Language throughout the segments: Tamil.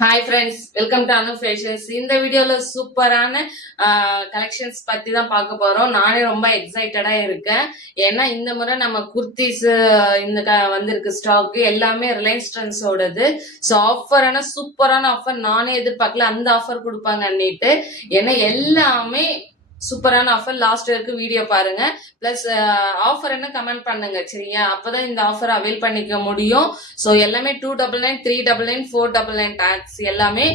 Hi friends, welcome to Anu fashions. இந்த வீடியோல சூப்பரான கலெக்ஷன்ஸ் பத்தி தான் பார்க்க போறோம். நானே ரொம்ப எக்ஸைட்டடா இருக்கேன். ஏன்னா இந்த முறை நம்ம குர்த்திஸ் வந்திருக்கு ஸ்டாக் எல்லாமே ரிலையன்ஸ் ட்ரெண்ட்ஸோடது. ஸோ ஆஃபரான சூப்பரான ஆஃபர், நானே எதிர்பார்க்கல அந்த ஆஃபர் கொடுப்பாங்க அன்னிட்டு. ஏன்னா எல்லாமே சூப்பரான ஆஃபர். லாஸ்ட் வரைக்கும் வீடியோ பாருங்க. பிளஸ் ஆஃபர் என்ன கமெண்ட் பண்ணுங்க, சரியா? அப்பதான் இந்த ஆஃபர் அவைல் பண்ணிக்க முடியும். ஸோ எல்லாமே 299, 399, 499 டாக்ஸ் எல்லாமே.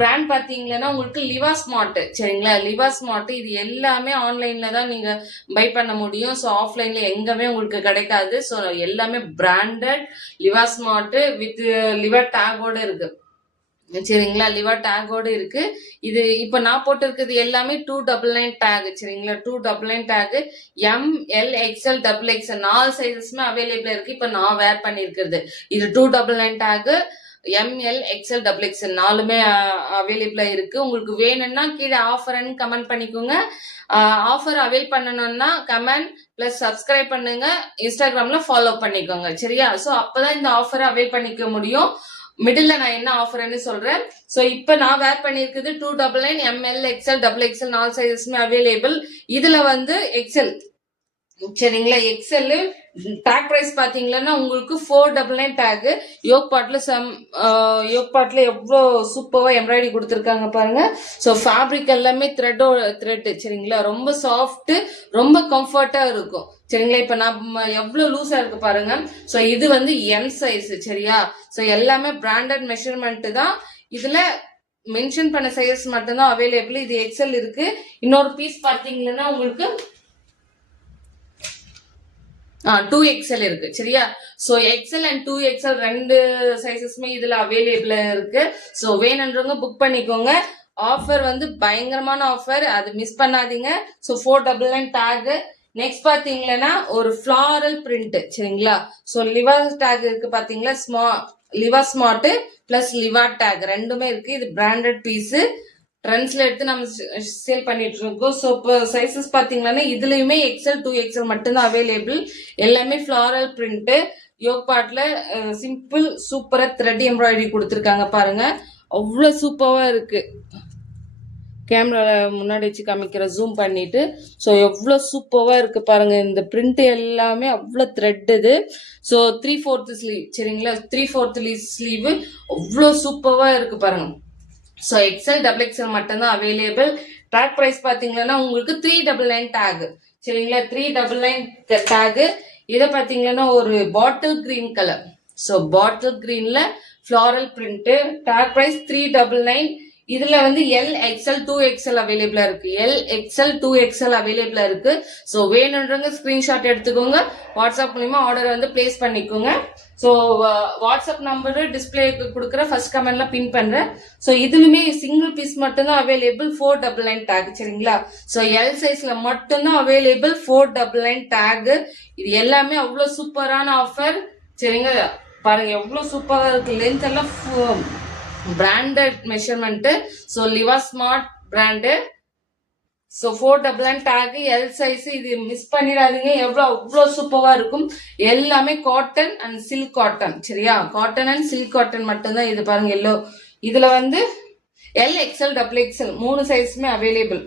பிராண்ட் பாத்தீங்கன்னா உங்களுக்கு லிவா ஸ்மார்ட், சரிங்களா? லிவா ஸ்மார்ட் இது எல்லாமே ஆன்லைன்ல தான் நீங்க பை பண்ண முடியும். ஸோ ஆஃப்லைன்ல எங்கமே உங்களுக்கு கிடைக்காது. ஸோ எல்லாமே பிராண்டட் லிவா ஸ்மார்ட் வித் லிவா டேகோட இருக்கு, சரிங்களா? லிவா டேகோடு இருக்கு. இது இப்ப நான் போட்டு இருக்கிறது எல்லாமே 299 டேக், சரிங்களா? 299 டேக் ML XL XXL 4 சைஸஸ்மே அவைலபிள் இருக்கு. இப்ப நான் வேர் பண்ணிருக்கிறது இது 299 டேக் ML XL XXL 4மே அவைலபிளா இருக்கு. உங்களுக்கு வேணும்னா கீழே ஆஃபர்னு கமெண்ட் பண்ணிக்கோங்க. ஆஃபர் அவைல் பண்ணணும்னா கமெண்ட் பிளஸ் சப்ஸ்கிரைப் பண்ணுங்க, இன்ஸ்டாகிராம்ல ஃபாலோ பண்ணிக்கோங்க, சரியா? ஸோ அப்பதான் இந்த ஆஃபரை அவைல் பண்ணிக்க முடியும். மிடில் நான் என்ன ஆஃபர்னு சொல்றேன். சோ இப்ப நான் வேர் பண்ணிருக்குது 299 ML XL XXL 4 சைஸஸ்மே அவைலபிள். இதுல வந்து எக்ஸல், சரிங்களா? எக்ஸல் டேக் பிரைஸ் பாத்தீங்கன்னா உங்களுக்கு 499 டேக். யோக் பாட்ல எவ்வளவு சூப்பரா எம்ப்ராய்டரி கொடுத்துருக்காங்க பாருங்க. ஸோ ஃபேப்ரிக் எல்லாமே த்ரெட், சரிங்களா? ரொம்ப சாஃப்ட், ரொம்ப கம்ஃபர்ட்டா இருக்கும், சரிங்களா? இப்ப நம்ம எவ்வளவு லூஸா இருக்கு பாருங்க. ஸோ இது வந்து M சைஸ், சரியா? ஸோ எல்லாமே பிராண்டட் மெஷர்மெண்ட் தான். இதுல மென்ஷன் பண்ண சைஸ் மட்டும்தான் அவைலபிள். இது எக்ஸல் இருக்கு. இன்னொரு பீஸ் பாத்தீங்கன்னா உங்களுக்கு 2XL இருக்கு, சரியா? சோ XL அண்ட் 2XL ரெண்டு சைசஸ்மே இதுல அவைலபிள் இருக்கு. சோ வேணுன்றவங்க புக் பண்ணிக்கோங்க. ஆஃபர் வந்து பயங்கரமான ஆஃபர், அது மிஸ் பண்ணாதீங்க. So 499 take. நெக்ஸ்ட் பாத்தீங்கன்னா ஒரு ஃபிளாரல் பிரிண்ட், சரிங்களா? சோ லிவா டேக் இருக்கு பாத்தீங்களா? லிவா ஸ்மார்ட் பிளஸ் லிவா டேக் ரெண்டுமே இருக்கு. இது பிராண்டட் பீஸ், ட்ரெண்ட்ஸ்ல எடுத்து நம்ம சேல் பண்ணிட்டு இருக்கோம். ஸோ இப்போ சைசஸ் பாத்தீங்கன்னா இதுலயுமே XL 2XL மட்டும்தான் அவைலபிள். எல்லாமே ஃபிளாரல் பிரிண்ட். யோக் பார்ட்ல சிம்பிள் சூப்பரா த்ரெட் எம்ப்ராய்டரி கொடுத்துருக்காங்க பாருங்க. அவ்வளவு சூப்பரா இருக்கு. கேமரா முன்னாடி வச்சு காமிக்கிற ஜூம் பண்ணிட்டு. ஸோ எவ்வளோ சூப்பராக இருக்கு பாருங்க. இந்த பிரிண்ட் எல்லாமே அவ்வளோ த்ரெட் இது. ஸோ 3/4 ஸ்லீவ், சரிங்களா? 3/4 ஸ்லீவ் அவ்வளோ சூப்பராக இருக்கு பாருங்க. ஸோ XL XXL மட்டும்தான் அவைலபிள். டேக் பிரைஸ் பாத்தீங்கன்னா உங்களுக்கு 399 டேக், சரிங்களா? 399 டேக். இதை பாத்தீங்கன்னா ஒரு bottle green colour. So bottle கிரீன்ல ஃபிளாரல் பிரிண்ட். Tag price 399. இதுல வந்து L XL 2XL அவைலபிளா இருக்கு. L XL 2XL அவைலபிளா இருக்கு. ஸோ வேணுன்றவங்க ஸ்கிரீன்ஷாட் எடுத்துக்கோங்க. வாட்ஸ்அப் மூலியமா ஆர்டர் வந்து பிளேஸ் பண்ணிக்கோங்க. ஸோ வாட்ஸ்அப் நம்பர் டிஸ்பிளே கொடுக்குற ஃபர்ஸ்ட் கமெண்ட்ல பின் பண்றேன். ஸோ இதுலுமே சிங்கிள் பீஸ் மட்டும்தான் அவைலபிள் 499 டேக், சரிங்களா? ஸோ எல் சைஸ்ல மட்டும்தான் அவைலபிள் 499 டேக். இது எல்லாமே அவ்வளவு சூப்பரான ஆஃபர், சரிங்களா? பாருங்க எவ்வளவு சூப்பரா இருக்கு. லென்த் எல்லாம் branded measurement. So Liva smart brand. So 499 tag L size. இது மிஸ் பண்ணிடாதீங்க. அவ்வளோ சூப்பரா இருக்கும். எல்லாமே காட்டன் அண்ட் சில்க் காட்டன், சரியா? காட்டன் அண்ட் சில்க் காட்டன் மட்டும்தான். இது பாருங்க எல்லோ. இதுல வந்து L XL XXL 3 சைஸ்மே அவைலபிள்.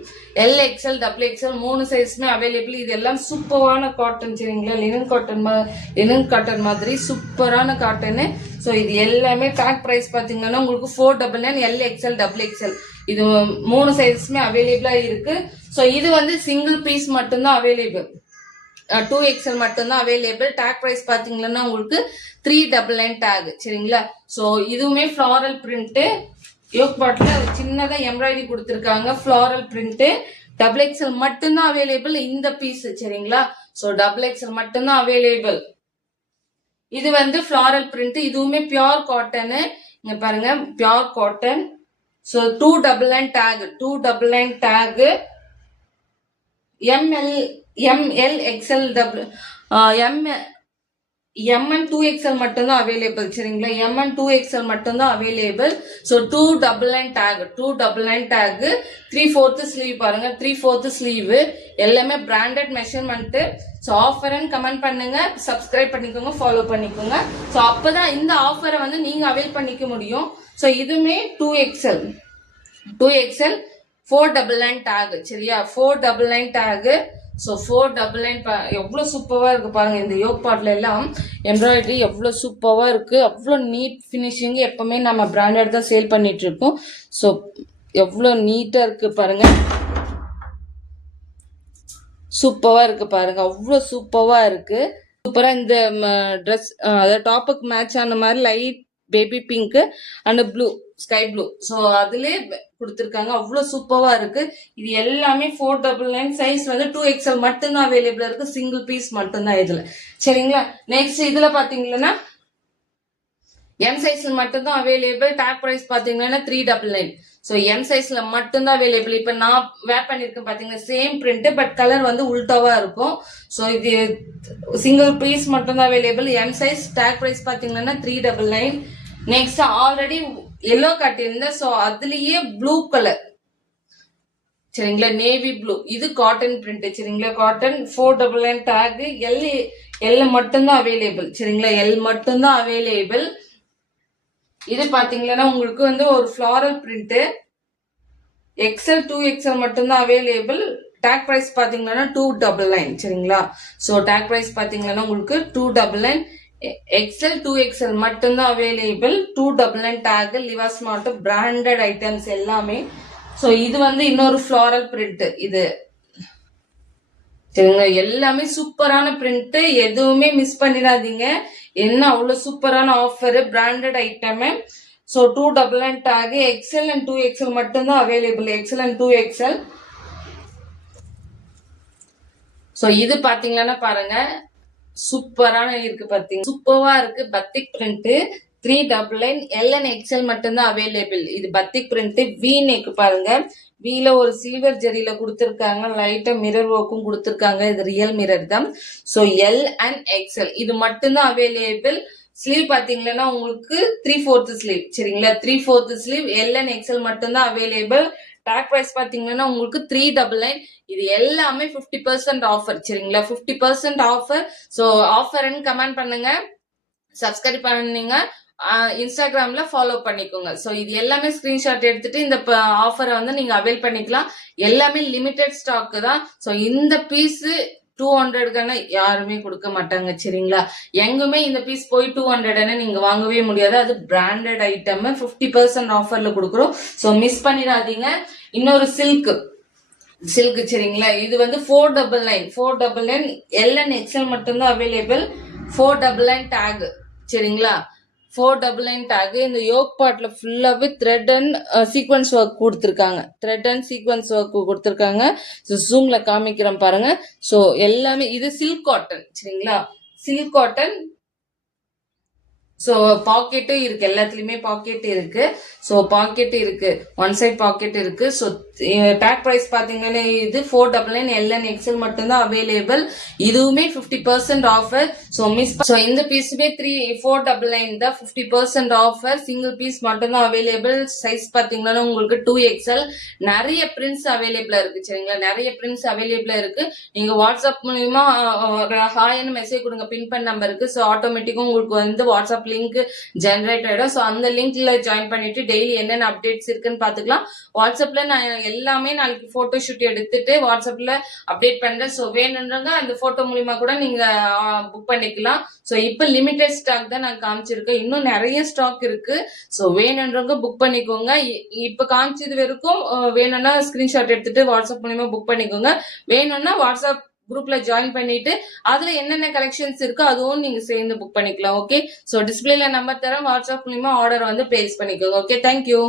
L XL XXL 3 சைஸ்மே அவைலபிள். இது எல்லாம் சூப்பரான காட்டன், சரிங்களா? லினன் காட்டன் மாதிரி சூப்பரான காட்டன். ஸோ இது எல்லாமே டேக் பிரைஸ் பாத்தீங்கன்னா உங்களுக்கு 499 L XL XXL. இது 3 சைஸ்மே அவைலபிளா இருக்கு. ஸோ இது வந்து சிங்கிள் பீஸ் மட்டும்தான் அவைலபிள். 2XL மட்டும்தான் அவைலபிள். டேக் பிரைஸ் பாத்தீங்கன்னா உங்களுக்கு 399 டேக், சரிங்களா? ஸோ இதுவுமே ஃபிளாரல் பிரிண்ட். யோக் பாட்ல சின்னதா எம்ப்ராய்டரி கொடுத்துருக்காங்க. Floral print. XXL மட்டும்தான் அவைலபிள் இந்த பீஸ், சரிங்களா? ஸோ XXL மட்டும்தான் அவைலபிள். இது வந்து ஃபிளாரல் பிரிண்ட். இதுவுமே பியோர் காட்டன். இங்க பாருங்க pure cotton. So 299 take. 299 tag. ML XL M and 2XL மட்டும்தான் அவைலபிள், சரிங்களா? M and 2XL மட்டும்தான் available. So 299 take. 299 take. 3/4 sleeve பாருங்க. 3/4 ஸ்லீவ் எல்லாமே பிராண்டட் மெஷர்மெண்ட். ஸோ ஆஃபர்னு கமெண்ட் பண்ணுங்க, சப்ஸ்கிரைப் பண்ணிக்கோங்க, ஃபாலோ பண்ணிக்கோங்க. ஸோ அப்பதான் இந்த ஆஃபரை வந்து நீங்க அவைல் பண்ணிக்க முடியும். ஸோ இதுவுமே 2XL 499 டேக் சரியா, 499 டேக். ஸோ 499 எவ்வளோ சூப்பராக இருக்கு பாருங்க. இந்த யோக் பார்ட்ல எல்லாம் எம்ப்ராய்டரி எவ்வளோ சூப்பராக இருக்கு, அவ்வளோ நீட் ஃபினிஷிங். எப்பவுமே நம்ம பிராண்டட் தான் சேல் பண்ணிட்டு இருக்கோம். ஸோ எவ்வளோ நீட்டாக இருக்கு பாருங்க, சூப்பராக இருக்கு பாருங்க, அவ்வளோ சூப்பராக இருக்கு. சூப்பராக இந்த ட்ரெஸ் அதாவது டாப்புக்கு மேட்ச் ஆன மாதிரி light baby pink and blue, sky blue. So அதுலேயே கொடுத்துருக்காங்க, அவ்வளோ சூப்பராக இருக்கு. இது எல்லாமே 499. சைஸ் வந்து 2XL மட்டும்தான் அவைலபிளா இருக்கு, சிங்கிள் பீஸ் மட்டும்தான் இதுல சரிங்களா. நெக்ஸ்ட் இதுல பாத்தீங்கன்னா எம் சைஸ்ல மட்டும்தான் அவைலபிள். டேக் பிரைஸ் பாத்தீங்கன்னா 399. ஸோ எம் சைஸ்ல மட்டும்தான் அவைலபிள். இப்போ நான் வேர் பண்ணிருக்கேன் பாத்தீங்கன்னா சேம் பிரிண்ட், பட் கலர் வந்து உல்டாவா இருக்கும். ஸோ இது சிங்கிள் பீஸ் மட்டும்தான் available. M size. Tag price பாத்தீங்கன்னா 399. நெக்ஸ்ட் ஆல்ரெடி எல்லோ காட்டியிருந்தேன். ஸோ அதுலயே ப்ளூ கலர் சரிங்களா, நேவி ப்ளூ. இது காட்டன் பிரிண்ட் சரிங்களா, காட்டன். 499 டேக். எல் மட்டும்தான் அவைலபிள் சரிங்களா, எல் மட்டும்தான் அவைலபிள். இது பாத்தீங்கன்னா உங்களுக்கு வந்து ஒரு ஃபிளாரல் பிரிண்ட். XL 2XL மட்டும்தான் அவைலபிள். டேக் பிரைஸ் பாத்தீங்கன்னா 299 சரிங்களா. ஸோ டேக் பிரைஸ் பாத்தீங்கன்னா உங்களுக்கு 299. XL 2XL மட்டும்தான் available. 299 take. லிவா smart branded items எல்லாமே. ஸோ இது வந்து இன்னொரு ஃபிளாரல் பிரிண்ட் இது சரிங்களா. எல்லாமே சூப்பரான பிரிண்ட், எதுவுமே மிஸ் பண்ணிடாதீங்க. என்ன அவ்வளவு சூப்பரான offer, branded item. So 299 take. XL and 2XL மட்டும்தான் available. XL and 2XL. So இது பாத்தீங்கன்னா பாருங்க, சூப்பரான இருக்கு பாத்தீங்க, சூப்பரா இருக்கு. பத்திக் பிரிண்ட் 399. L and XL மட்டும்தான் அவைலபிள். இது பத்திக் பிரிண்ட். வி நெக் பாருங்க, வீல ஒரு சில்வர் ஜெரியில கொடுத்துருக்காங்க, லைட்டா மிரர் ஒர்க்கும் கொடுத்துருக்காங்க. இது ரியல் மிரர் தான். ஸோ L and XL இது மட்டும்தான் அவைலபிள். ஸ்லீவ் பாத்தீங்கன்னா உங்களுக்கு 3/4 ஸ்லீவ் சரிங்களா, 3/4 ஸ்லீவ். L and XL மட்டும்தான் அவைலபிள். டேக் பிரைஸ் பாத்தீங்கன்னா உங்களுக்கு 399. இது எல்லாமே 50% ஆஃபர் சரிங்களா, 50% ஆஃபர். ஸோ ஆஃபர்னு கமெண்ட் பண்ணுங்க, சப்ஸ்கிரைப் பண்ணுங்க, இன்ஸ்டாகிராம்ல ஃபாலோ பண்ணிக்கோங்க. ஸோ இது எல்லாமே ஸ்கிரீன்ஷாட் எடுத்துட்டு இந்த ஆஃபரை வந்து நீங்க அவைல் பண்ணிக்கலாம். எல்லாமே லிமிடெட் ஸ்டாக் தான். ஸோ இந்த பீஸ் 200 யாருமே கொடுக்க மாட்டாங்க சரிங்களா. எங்குமே இந்த பீஸ் போய் 200 நீங்க வாங்கவே முடியாது. அது பிராண்டட் ஐட்டம் 50% ஆஃபர்ல கொடுக்குறோம். ஸோ மிஸ் பண்ணிடாதீங்க. இன்னொரு சில்க் சரிங்களா, இது வந்து 499. L and XL மட்டும்தான் அவைலபிள். 499 டேக் சரிங்களா, 499 டேக். இந்த யோக் பார்ட்ல ஃபுல்லாவே த்ரெட் அண்ட் சீக்வன்ஸ் ஒர்க் கொடுத்துருக்காங்க, த்ரெட் அண்ட் சீக்வன்ஸ் ஒர்க் கொடுத்துருக்காங்க. ஜூம்ல காமிக்கிறேன் பாருங்க. ஸோ எல்லாமே இது சில்க் காட்டன் சரிங்களா, சில்க் காட்டன். ஸோ பாக்கெட்டும் இருக்கு, எல்லாத்துலயுமே பாக்கெட் இருக்கு. ஸோ பாக்கெட் இருக்கு, ஒன் சைட் பாக்கெட் இருக்கு. ஸோ டேக் பிரைஸ் பாத்தீங்கன்னா இது 499. L and XL மட்டும்தான் அவைலபிள். இதுவுமே 50% ஆஃபர். ஸோ இந்த பீஸுமே 499 தான், 50% ஆஃபர். சிங்கிள் பீஸ் மட்டும்தான் அவைலபிள். சைஸ் பாத்தீங்கன்னா உங்களுக்கு 2XL. நிறைய பிரிண்ட்ஸ் அவைலபிளா இருக்கு சரிங்களா, நிறைய பிரிண்ட்ஸ் அவைலபிளா இருக்கு. நீங்க வாட்ஸ்அப் மூலியமா ஹாய்னு மெசேஜ் கொடுங்க பின் பண்ண நம்பருக்கு. ஸோ ஆட்டோமேட்டிக்கா உங்களுக்கு வந்து வாட்ஸ்அப் லிங்க் ஜெனரேட் ஆயிடும். ஸோ அந்த லிங்க்ல ஜாயின் பண்ணிட்டு டெய்லி என்னென்ன அப்டேட்ஸ் இருக்குன்னு பாத்துக்கலாம். வாட்ஸ்அப்ல நான் எல்லாமே நாளைக்கு போட்டோ ஷூட் எடுத்துட்டு வாட்ஸ்அப்ல அப்டேட் பண்றேன். ஸோ வேணுன்றவங்க அந்த போட்டோ மூலியமா கூட நீங்க புக் பண்ணிக்கலாம். ஸோ இப்போ லிமிடெட் ஸ்டாக் தான் நான் காமிச்சிருக்கேன், இன்னும் நிறைய ஸ்டாக் இருக்கு. ஸோ வேணுன்றவங்க புக் பண்ணிக்கோங்க. இப்ப காமிச்சது வரைக்கும் வேணும்னா ஸ்கிரீன்ஷாட் எடுத்துட்டு வாட்ஸ்அப் மூலியமா புக் பண்ணிக்கோங்க. வேணும்னா வாட்ஸ்அப் குரூப்ல ஜாயின் பண்ணிட்டு அதுல என்னென்ன கலெக்ஷன்ஸ் இருக்கோ அதுவும் நீங்க சேர்ந்து புக் பண்ணிக்கலாம். ஓகே, ஸோ டிஸ்பிளேல நம்பர் தரேன், வாட்ஸ்அப் மூலியமா ஆர்டர் வந்து பிளேஸ் பண்ணிக்கோங்க. Okay, thank you.